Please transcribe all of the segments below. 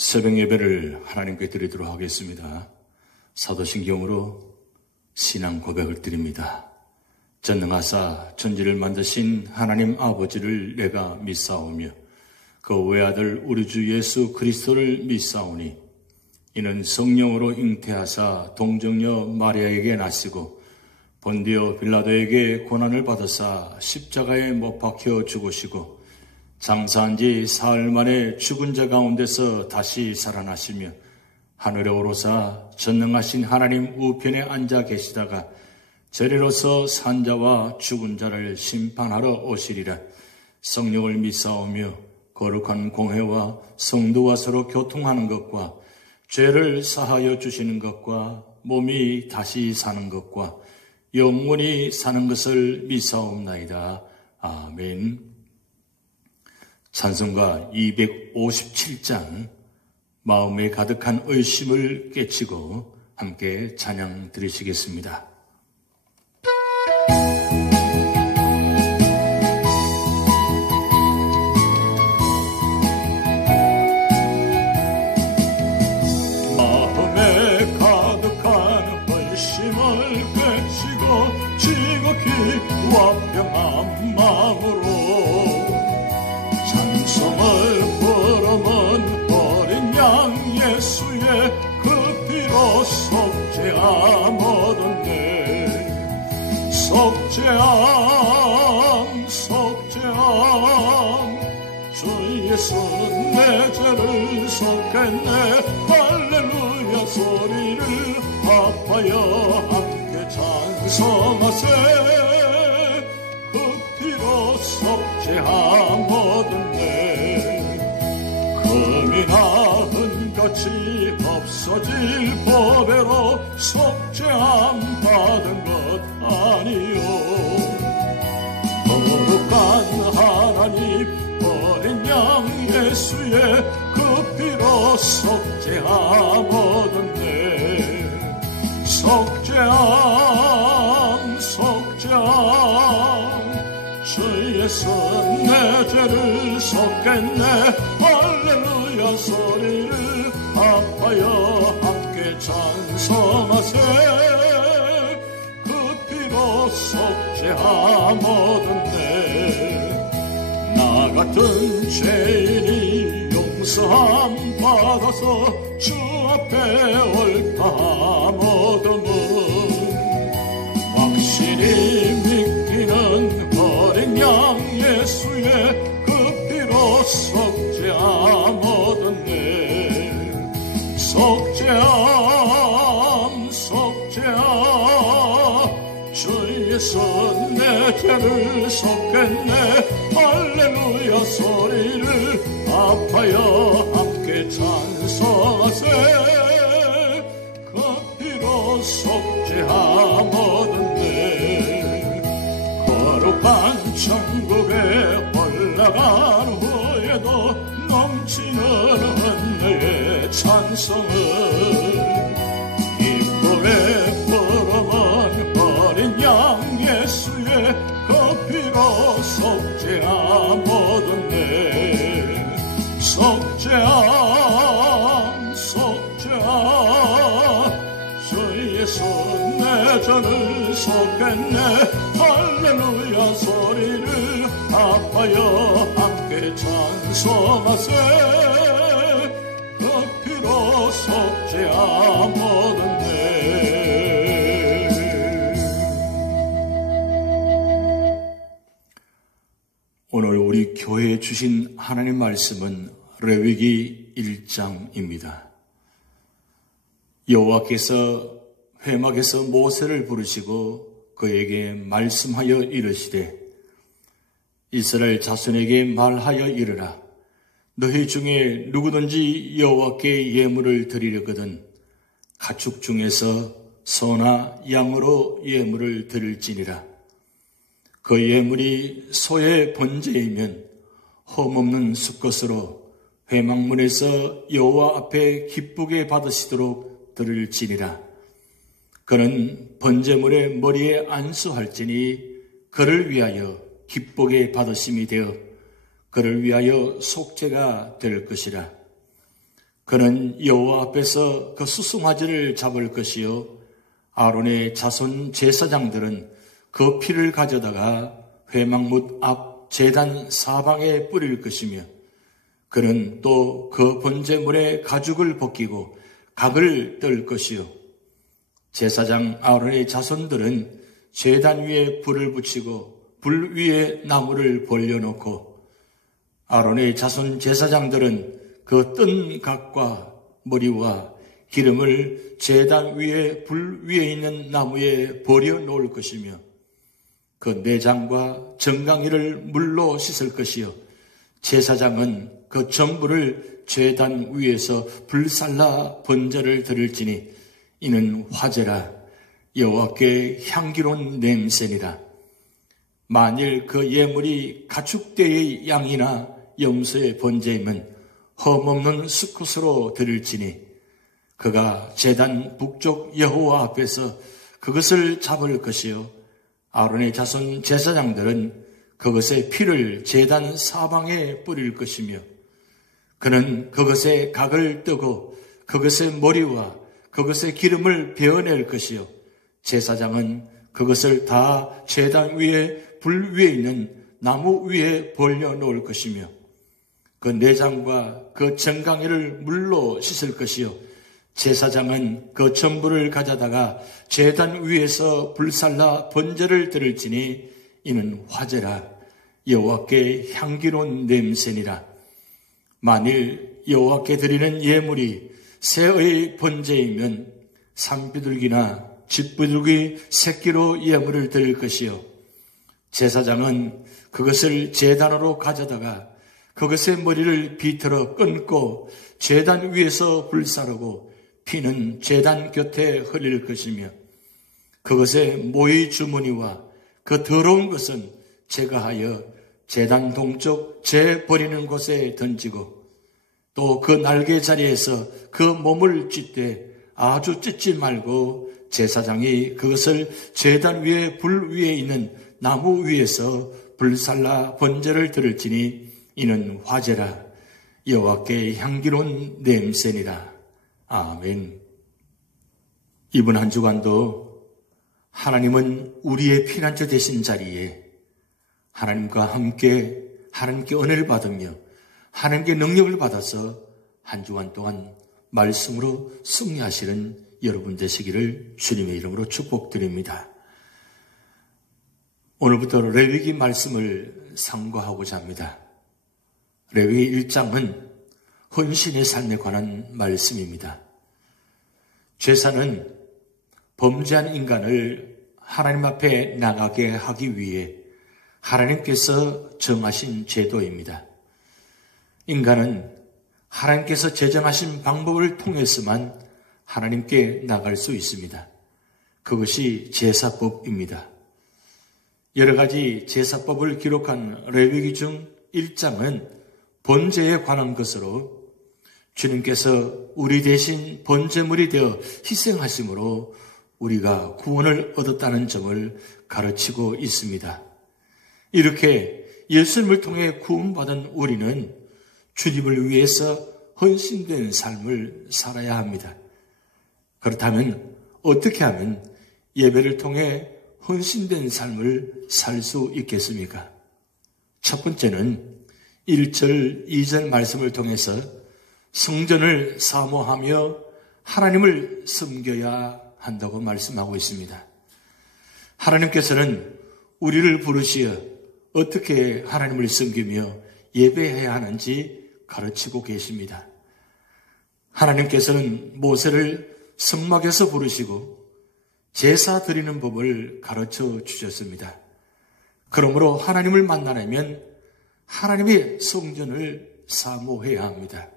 새벽 예배를 하나님께 드리도록 하겠습니다. 사도신경으로 신앙 고백을 드립니다. 전능하사 천지를 만드신 하나님 아버지를 내가 믿사오며 그 외아들 우리 주 예수 그리스도를 믿사오니 이는 성령으로 잉태하사 동정녀 마리아에게 나시고 본디오 빌라도에게 고난을 받으사 십자가에 못 박혀 죽으시고 장사한 지 사흘 만에 죽은 자 가운데서 다시 살아나시며 하늘에 오르사 전능하신 하나님 우편에 앉아 계시다가 저리로서 산자와 죽은 자를 심판하러 오시리라. 성령을 믿사오며 거룩한 공회와 성도와 서로 교통하는 것과 죄를 사하여 주시는 것과 몸이 다시 사는 것과 영원히 사는 것을 믿사옵나이다. 아멘. 찬송가 257장 마음에 가득한 의심을 깨치고 함께 찬양 드리시겠습니다. 마음에 가득한 의심을 깨치고 지극히 와평한 마음으로 찬송을 부르면 어린 양 예수의 그 피로 속죄함 얻었네. 속죄함 주 예수 내 죄를 속했네. 할렐루야 소리를 아파여 함께 찬송하세. 그 피로 속죄함 얻었네. 금이나 흔같이 없어질 법외로 속죄함 받은 것 아니요. 거룩한 하나님 어린 양 예수의 그 피로 속죄함 얻었네. 속죄함 주 예수 내 죄를 속했네. 할렐루야 소리를 아파여 함께 찬송하세. 그 피로 속죄함 얻었네. 나 같은 죄인이 용서함 받아서 주 앞에 옳다함 얻음은 확실히 믿기는 어린 양 예수의 그 피로 속죄함 얻었네. 속죄함 주 예수 내 죄를 속했네. 할렐루야 소리를 아파여 함께 찬송하세. 그 피로 속죄함 얻었네. 거룩한 천국에 올라간 후에도 넘치는 은혜의 찬송을 기쁘게 부르면 어린 양 예수의 그 피로 속죄함 얻었네. 속죄함 주 예수 내 죄를 속했네. 할렐루야 소리를 아파여 함께 찬송하세. 그 피로 속죄함 얻었네. 오늘 우리 교회에 주신 하나님 말씀은 레위기 1장입니다. 여호와께서 회막에서 모세를 부르시고 그에게 말씀하여 이르시되 이스라엘 자손에게 말하여 이르라. 너희 중에 누구든지 여호와께 예물을 드리려거든 가축 중에서 소나 양으로 예물을 드릴지니라. 그 예물이 소의 번제이면 흠없는 수컷으로 회막문에서 여호와 앞에 기쁘게 받으시도록 드릴지니라. 그는 번제물의 머리에 안수할지니 그를 위하여 기쁘게 받으심이 되어 그를 위하여 속죄가 될 것이라. 그는 여호와 앞에서 그 수송아지를 잡을 것이요 아론의 자손 제사장들은 그 피를 가져다가 회막문 앞 제단 사방에 뿌릴 것이며 그는 또 그 번제물의 가죽을 벗기고 각을 뜰 것이요 제사장 아론의 자손들은 제단 위에 불을 붙이고 불 위에 나무를 벌려놓고 아론의 자손 제사장들은 그 뜬 각과 머리와 기름을 제단 위에 불 위에 있는 나무에 버려 놓을 것이며 그 내장과 정강이를 물로 씻을 것이요 제사장은 그 전부를 제단 위에서 불살라 번제를 드릴지니 이는 화제라 여호와께 향기로운 냄새니라. 만일 그 예물이 가축대의 양이나 염소의 번제이면 흠없는 수컷으로 드릴지니 그가 제단 북쪽 여호와 앞에서 그것을 잡을 것이요 아론의 자손 제사장들은 그것의 피를 제단 사방에 뿌릴 것이며 그는 그것의 각을 뜨고 그것의 머리와 그것의 기름을 베어낼 것이요 제사장은 그것을 다 제단 위에 불 위에 있는 나무 위에 벌려 놓을 것이며 그 내장과 그 정강이를 물로 씻을 것이요 제사장은 그 전부를 가져다가 제단 위에서 불살라 번제를 드릴지니 이는 화제라 여호와께 향기로운 냄새니라. 만일 여호와께 드리는 예물이 새의 번제이면 산비둘기나 쥐비둘기 새끼로 예물을 드릴 것이요 제사장은 그것을 제단으로 가져다가 그것의 머리를 비틀어 끊고 제단 위에서 불사르고 피는 제단 곁에 흘릴 것이며 그것의 모의 주머니와 그 더러운 것은 제거하여 제단 동쪽 재 버리는 곳에 던지고 또 그 날개 자리에서 그 몸을 찢되 아주 찢지 말고 제사장이 그것을 제단 위에 불 위에 있는 나무 위에서 불살라 번제를 드릴지니 이는 화제라 여호와께 향기로운 냄새니라. 아멘. 이번 한 주간도 하나님은 우리의 피난처 되신 자리에 하나님과 함께 하나님께 은혜를 받으며 하나님께 능력을 받아서 한 주간 동안 말씀으로 승리하시는 여러분 되시기를 주님의 이름으로 축복드립니다. 오늘부터 레위기 말씀을 상고하고자 합니다. 레위기 1장은 헌신의 삶에 관한 말씀입니다. 제사는 범죄한 인간을 하나님 앞에 나가게 하기 위해 하나님께서 정하신 제도입니다. 인간은 하나님께서 제정하신 방법을 통해서만 하나님께 나갈 수 있습니다. 그것이 제사법입니다. 여러 가지 제사법을 기록한 레위기 중 1장은 번제에 관한 것으로 주님께서 우리 대신 번제물이 되어 희생하심으로 우리가 구원을 얻었다는 점을 가르치고 있습니다. 이렇게 예수님을 통해 구원받은 우리는 주님을 위해서 헌신된 삶을 살아야 합니다. 그렇다면 어떻게 하면 예배를 통해 헌신된 삶을 살 수 있겠습니까? 첫 번째는 1절, 2절 말씀을 통해서 성전을 사모하며 하나님을 섬겨야 한다고 말씀하고 있습니다. 하나님께서는 우리를 부르시어 어떻게 하나님을 섬기며 예배해야 하는지 가르치고 계십니다. 하나님께서는 모세를 성막에서 부르시고 제사 드리는 법을 가르쳐 주셨습니다. 그러므로 하나님을 만나려면 하나님의 성전을 사모해야 합니다.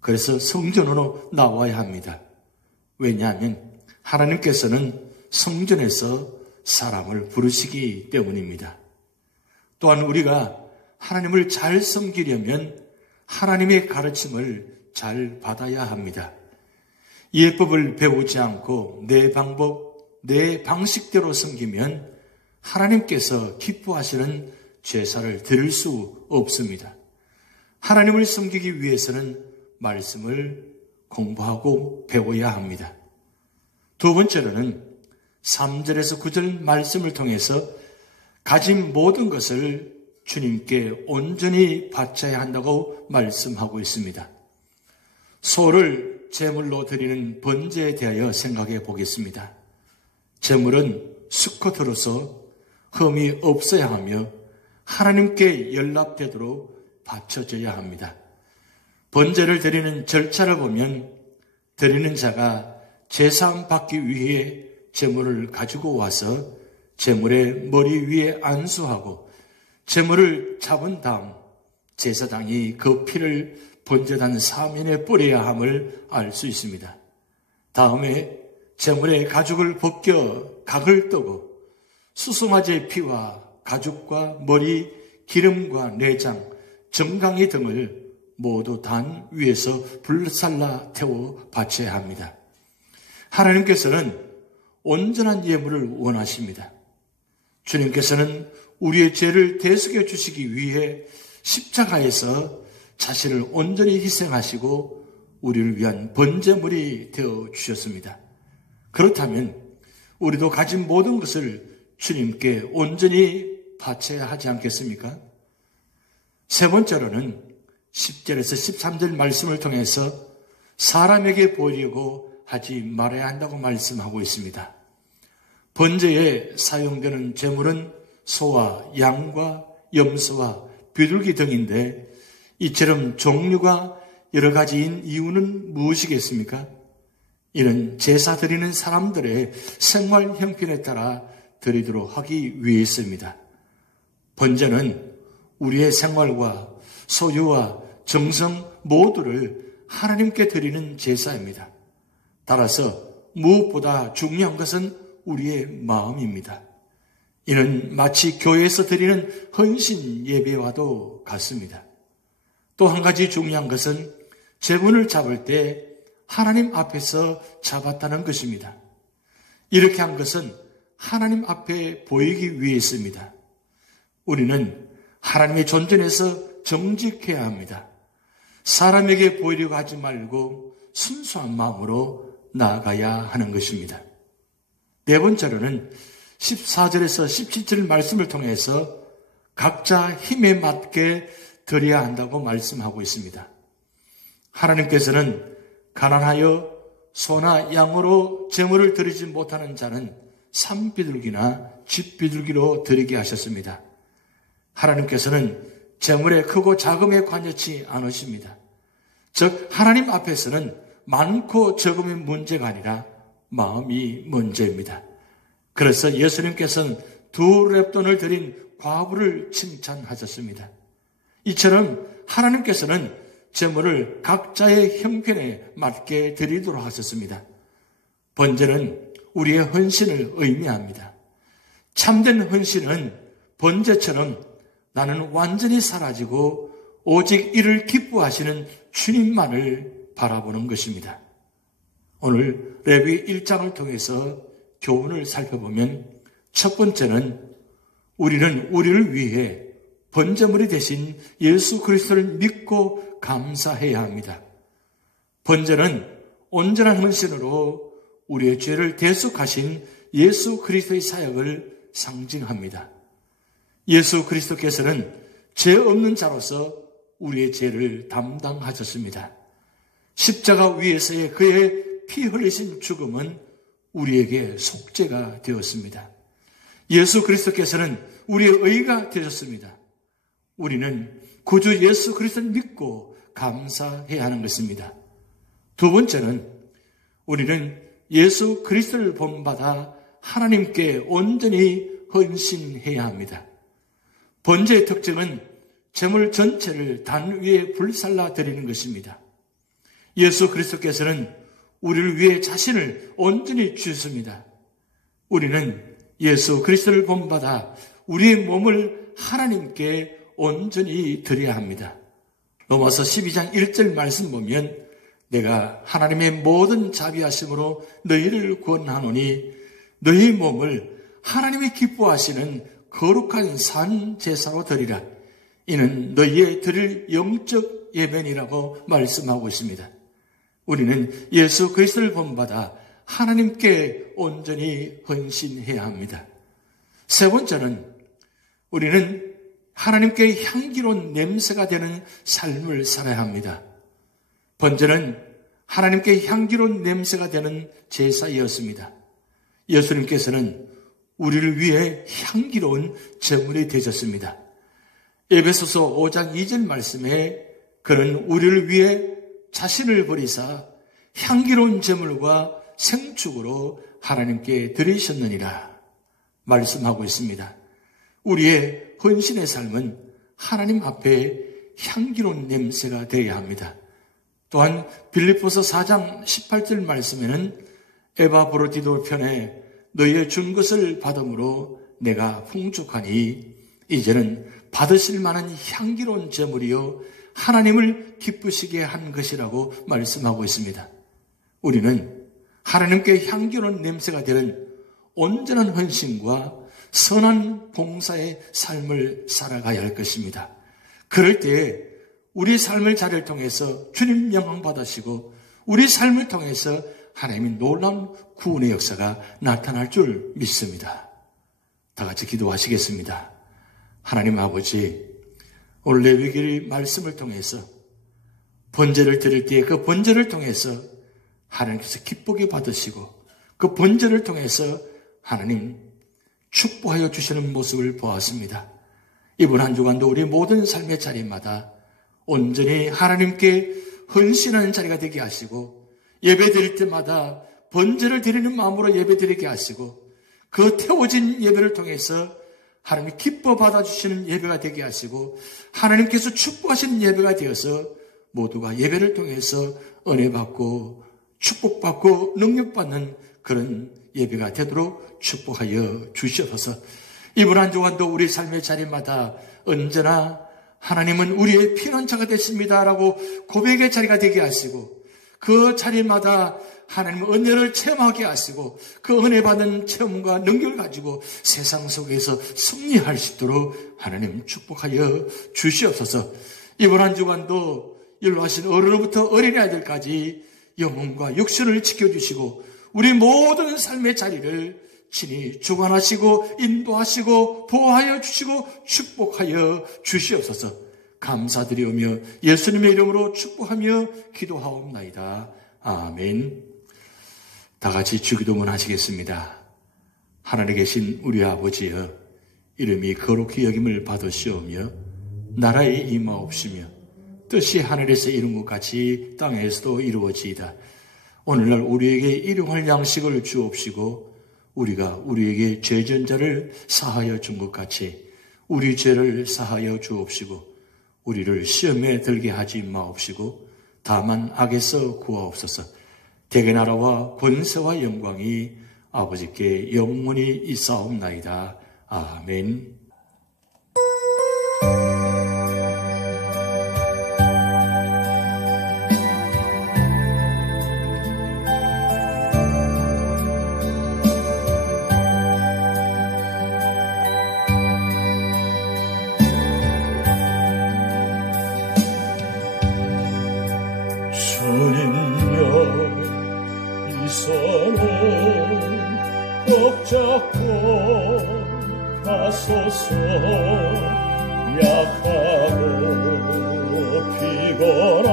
그래서 성전으로 나와야 합니다. 왜냐하면 하나님께서는 성전에서 사람을 부르시기 때문입니다. 또한 우리가 하나님을 잘 섬기려면 하나님의 가르침을 잘 받아야 합니다. 예법을 배우지 않고 내 방법, 내 방식대로 섬기면 하나님께서 기뻐하시는 제사를 드릴 수 없습니다. 하나님을 섬기기 위해서는 말씀을 공부하고 배워야 합니다. 두 번째로는 3절에서 9절 말씀을 통해서 가진 모든 것을 주님께 온전히 바쳐야 한다고 말씀하고 있습니다. 소를 제물로 드리는 번제에 대하여 생각해 보겠습니다. 제물은 수컷으로서 흠이 없어야 하며 하나님께 연락되도록 바쳐져야 합니다. 번제를 드리는 절차를 보면 드리는 자가 제사함 받기 위해 제물을 가지고 와서 제물의 머리 위에 안수하고 제물을 잡은 다음 제사장이 그 피를 번제단 사면에 뿌려야 함을 알 수 있습니다. 다음에 제물의 가죽을 벗겨 각을 뜨고 수송아지의 피와 가죽과 머리, 기름과 내장, 정강이 등을 모두 단 위에서 불살라 태워 바쳐야 합니다. 하나님께서는 온전한 예물을 원하십니다. 주님께서는 우리의 죄를 대속해 주시기 위해 십자가에서 자신을 온전히 희생하시고 우리를 위한 번제물이 되어 주셨습니다. 그렇다면 우리도 가진 모든 것을 주님께 온전히 바쳐야 하지 않겠습니까? 세 번째로는 10절에서 13절 말씀을 통해서 사람에게 보이려고 하지 말아야 한다고 말씀하고 있습니다. 번제에 사용되는 제물은 소와 양과 염소와 비둘기 등인데 이처럼 종류가 여러 가지인 이유는 무엇이겠습니까? 이는 제사 드리는 사람들의 생활 형편에 따라 드리도록 하기 위해서입니다. 번제는 우리의 생활과 소유와 정성 모두를 하나님께 드리는 제사입니다. 따라서 무엇보다 중요한 것은 우리의 마음입니다. 이는 마치 교회에서 드리는 헌신 예배와도 같습니다. 또 한 가지 중요한 것은 제문을 잡을 때 하나님 앞에서 잡았다는 것입니다. 이렇게 한 것은 하나님 앞에 보이기 위해서입니다. 우리는 하나님의 존전에서 정직해야 합니다. 사람에게 보이려고 하지 말고 순수한 마음으로 나아가야 하는 것입니다. 네 번째로는 14절에서 17절 말씀을 통해서 각자 힘에 맞게 드려야 한다고 말씀하고 있습니다. 하나님께서는 가난하여 소나 양으로 제물을 드리지 못하는 자는 산비둘기나 쥐비둘기로 드리게 하셨습니다. 하나님께서는 제물의 크고 작음에 관여치 않으십니다. 즉 하나님 앞에서는 많고 적음의 문제가 아니라 마음이 문제입니다. 그래서 예수님께서는 2렙돈을 드린 과부를 칭찬하셨습니다. 이처럼 하나님께서는 제물을 각자의 형편에 맞게 드리도록 하셨습니다. 번제는 우리의 헌신을 의미합니다. 참된 헌신은 번제처럼 나는 완전히 사라지고 오직 이를 기뻐하시는 주님만을 바라보는 것입니다. 오늘 레위 1장을 통해서 교훈을 살펴보면 첫 번째는 우리는 우리를 위해 번제물이 되신 예수 그리스도를 믿고 감사해야 합니다. 번제는 온전한 헌신으로 우리의 죄를 대속하신 예수 그리스도의 사역을 상징합니다. 예수 그리스도께서는 죄 없는 자로서 우리의 죄를 담당하셨습니다. 십자가 위에서의 그의 피 흘리신 죽음은 우리에게 속죄가 되었습니다. 예수 그리스도께서는 우리의 의가 되셨습니다. 우리는 구주 예수 그리스도를 믿고 감사해야 하는 것입니다. 두 번째는 우리는 예수 그리스도를 본받아 하나님께 온전히 헌신해야 합니다. 번제의 특징은 제물 전체를 단 위에 불살라 드리는 것입니다. 예수 그리스도께서는 우리를 위해 자신을 온전히 주셨습니다. 우리는 예수 그리스도를 본받아 우리의 몸을 하나님께 온전히 드려야 합니다. 로마서 12장 1절 말씀 보면 내가 하나님의 모든 자비하심으로 너희를 구원하노니 너희 몸을 하나님이 기뻐하시는 거룩한 산 제사로 드리라. 이는 너희의 드릴 영적 예배니라고 말씀하고 있습니다. 우리는 예수 그리스도를 본받아 하나님께 온전히 헌신해야 합니다. 세 번째는 우리는 하나님께 향기로운 냄새가 되는 삶을 살아야 합니다. 번제는 하나님께 향기로운 냄새가 되는 제사이었습니다. 예수님께서는 우리를 위해 향기로운 제물이 되셨습니다. 에베소서 5장 2절 말씀에 그는 우리를 위해 자신을 버리사 향기로운 제물과 생축으로 하나님께 드리셨느니라 말씀하고 있습니다. 우리의 헌신의 삶은 하나님 앞에 향기로운 냄새가 되어야 합니다. 또한 빌립보서 4장 18절 말씀에는 에바브로디도 편에 너희의 준 것을 받음으로 내가 풍족하니 이제는 받으실 만한 향기로운 제물이요 하나님을 기쁘시게 한 것이라고 말씀하고 있습니다. 우리는 하나님께 향기로운 냄새가 되는 온전한 헌신과 선한 봉사의 삶을 살아가야 할 것입니다. 그럴 때에 우리 삶의 자리를 통해서 주님 영광 받으시고 우리 삶을 통해서 하나님의 놀라운 구원의 역사가 나타날 줄 믿습니다. 다 같이 기도하시겠습니다. 하나님 아버지, 오늘 레위기 말씀을 통해서 번제를 드릴 때에 그 번제를 통해서 하나님께서 기쁘게 받으시고 그 번제를 통해서 하나님 축복하여 주시는 모습을 보았습니다. 이번 한 주간도 우리 모든 삶의 자리마다 온전히 하나님께 헌신하는 자리가 되게 하시고 예배 드릴 때마다 번제를 드리는 마음으로 예배 드리게 하시고 그 태워진 예배를 통해서 하나님 기뻐 받아주시는 예배가 되게 하시고 하나님께서 축복하시는 예배가 되어서 모두가 예배를 통해서 은혜 받고 축복받고 능력받는 그런 예배가 되도록 축복하여 주시옵소서. 이번 한 주간도 우리 삶의 자리마다 언제나 하나님은 우리의 피난처가 되십니다라고 고백의 자리가 되게 하시고 그 자리마다 하나님은 은혜를 체험하게 하시고 그 은혜 받은 체험과 능력을 가지고 세상 속에서 승리할 수 있도록 하나님 축복하여 주시옵소서. 이번 한 주간도 연로하신 어른으로부터 어린아이들까지 영혼과 육신을 지켜주시고 우리 모든 삶의 자리를 친히 주관하시고 인도하시고 보호하여 주시고 축복하여 주시옵소서. 감사드리오며 예수님의 이름으로 축복하며 기도하옵나이다. 아멘. 다 같이 주기도문 하시겠습니다. 하늘에 계신 우리 아버지여, 이름이 거룩히 여김을 받으시오며 나라에 임하옵시며 뜻이 하늘에서 이룬 것 같이 땅에서도 이루어지이다. 오늘날 우리에게 일용할 양식을 주옵시고 우리가 우리에게 죄진 자를 사하여 준 것 같이 우리 죄를 사하여 주옵시고 우리를 시험에 들게 하지 마옵시고 다만 악에서 구하옵소서. 대개 나라와 권세와 영광이 아버지께 영원히 있사옵나이다. 아멘. 잡고 가소서. 약하고 피곤한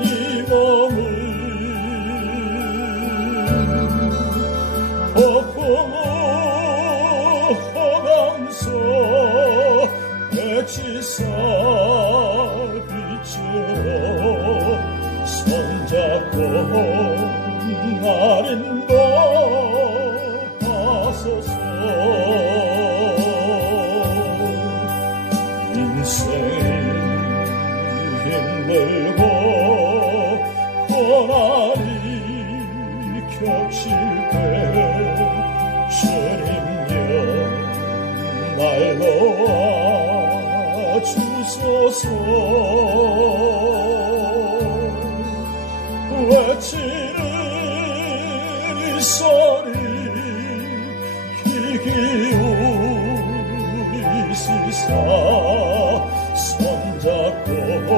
이 몸을 폭풍우 허감소 백지사 빛으로 손잡고 나린도 인생 힘들고 고난이 겹칠 때 주님여 날 도와 주소서. 외치는 이 소리 기울이시사 손잡고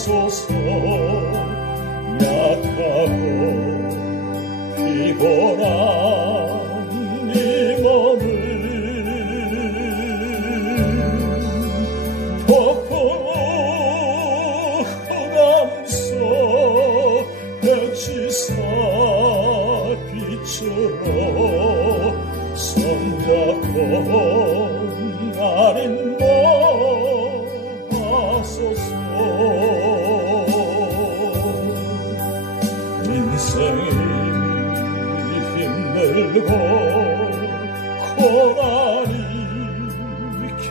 하소서. 약하고 피곤한 이 몸을 덮어 흑암속 햇빛사 빛으로 손잡고 나를 모아소서. 인생이 힘들고 고난이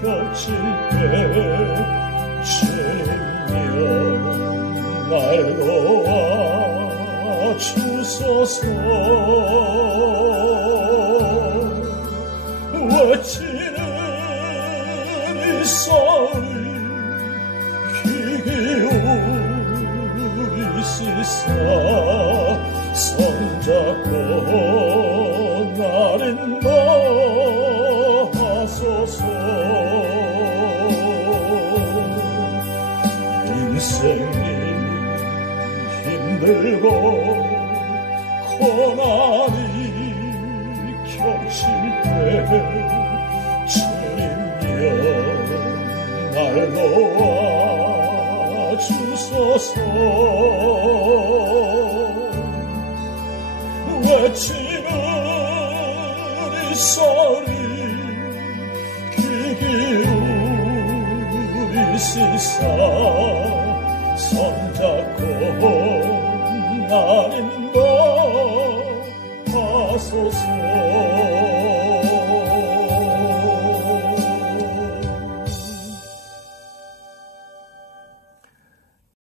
겹칠 때 주님여 날 도와주소서. 외치는 이 소리 귀 기울이시사 손잡고 나를 모아소서. 인생이 힘들고 고난이 겹칠 때 주님여 날 도와주소서. 외치는 이 소리 귀 기울이시사 손잡고